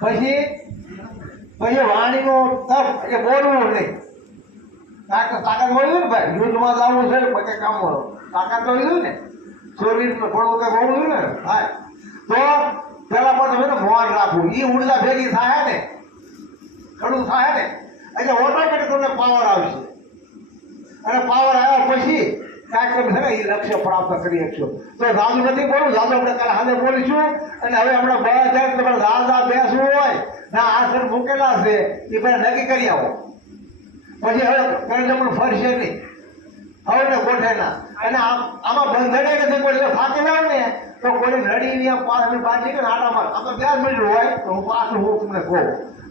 પછી પછી વાણીનો તપ એટલે બોલવું નહીં. તાકાત મળ્યું ને ભાઈ, યુદ્ધમાં જવું છે પછી કામ મળો તાકાત તો લીધું ને, શરીર થોડું કંઈક હોવું ને થાય તો પેલા પણ તમે મોન રાખવું. એ ઉર્જા ભેગી થાય ને, ખડું થાય ને એટલે ઓટોમેટિક તમને પાવર આવશે. અને પાવર આવ્યા પછી કાંઈક તમે છે ને એ લક્ષ્ય પ્રાપ્ત કરી શકશો. તો જાદુ નથી બોલું, જાદુ આપણે કાલે હાથે બોલીશું. અને હવે હમણાં ગયા છે તમારે દાદા બેસવું હોય ના આસન મૂકેલા છે એ પહેલાં નક્કી કરી આવો. પછી હવે કરીને પણ ફરશે નહીં, હવે ને ગોઠે ના. અને આમાં બંધણે નથી કોઈ થાકી જાવ ને તો કોઈ નડી 5 મિનિટ બાદ નીકળે આટામાં આમ તો 2 મિનિટ હોય તો હું પાછું હું તમને કહું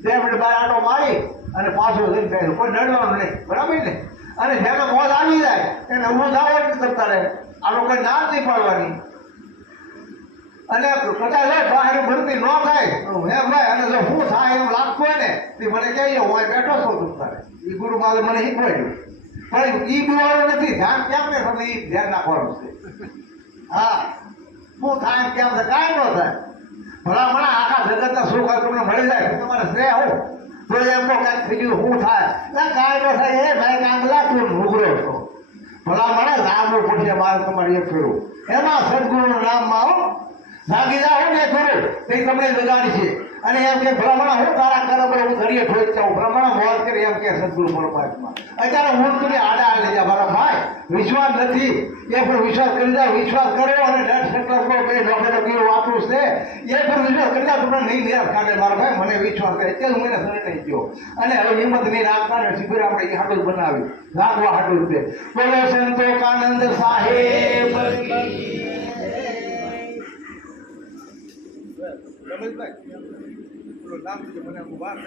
2 મિનિટ બાદ આટો મારી અને પાછું જઈને કહ્યું કોઈ નડવાનું નહીં, બરાબર ને. અને જેને મોજ આવી જાય એને ઊભું થવા કરતા રહે, આ લોકો ના જ નહીં પાડવાની. અને કદાચ બહાર ભરતી ન થાય હે ભાઈ, અને જો હું થાય એવું લાગતું હોય ને તે મને કહીએ હું બેઠો છું તું તારે એ ગુરુ મારે મને શીખવાડ્યું. પણ એ બિવાળો નથી, ધ્યાન કેમ ને તમને એ ધ્યાન નાખવાનું છે. હા શું થાય એમ કેમ છે કાંઈ ન થાય. ભલામણ આખા જગતના સુખ તમને મળી જાય તમારે શ્રેય હું તો એમ કહો કાંઈક થઈ ગયું શું થાય ના કાંઈ ન થાય. એ ભાઈ કાંગલા તું ઉઘરો છો, ભલામણ લાંબુ પડશે મારે તમારે એક ફેરવું. એમાં સદગુરુનું નામમાં આવો ભાગી જાઓ ને ગુરુ તે તમને જગાડી છે. અને એમ કે ભ્રમણા હું તારા કરમ હું ઘડીએ ઠોઈ જાઉં ભ્રમણા મોત કરી એમ કે સદગુરુ પરમાત્મા. અત્યારે હું તું આડા લઈ જા મારા ભાઈ, વિશ્વાસ નથી એ પણ વિશ્વાસ કરી જાઓ. વિશ્વાસ કરો અને ડર સંકલ્પ કરો કે ડોક્ટર કેવું વાતું છે એ પણ વિશ્વાસ કરી જાઓ. તમને નહીં નિરાશ કાઢે મારા ભાઈ, મને વિશ્વાસ કરે એટલે હું એને શરણે નહીં ગયો. અને હવે હિંમત નહીં રાખતા ને શિબિર આપણે એ હાટું બનાવી રાખવા હાટું છે. બોલો સંતો કાનંદ સાહેબ. રમેશભાઈ નામ મને વાત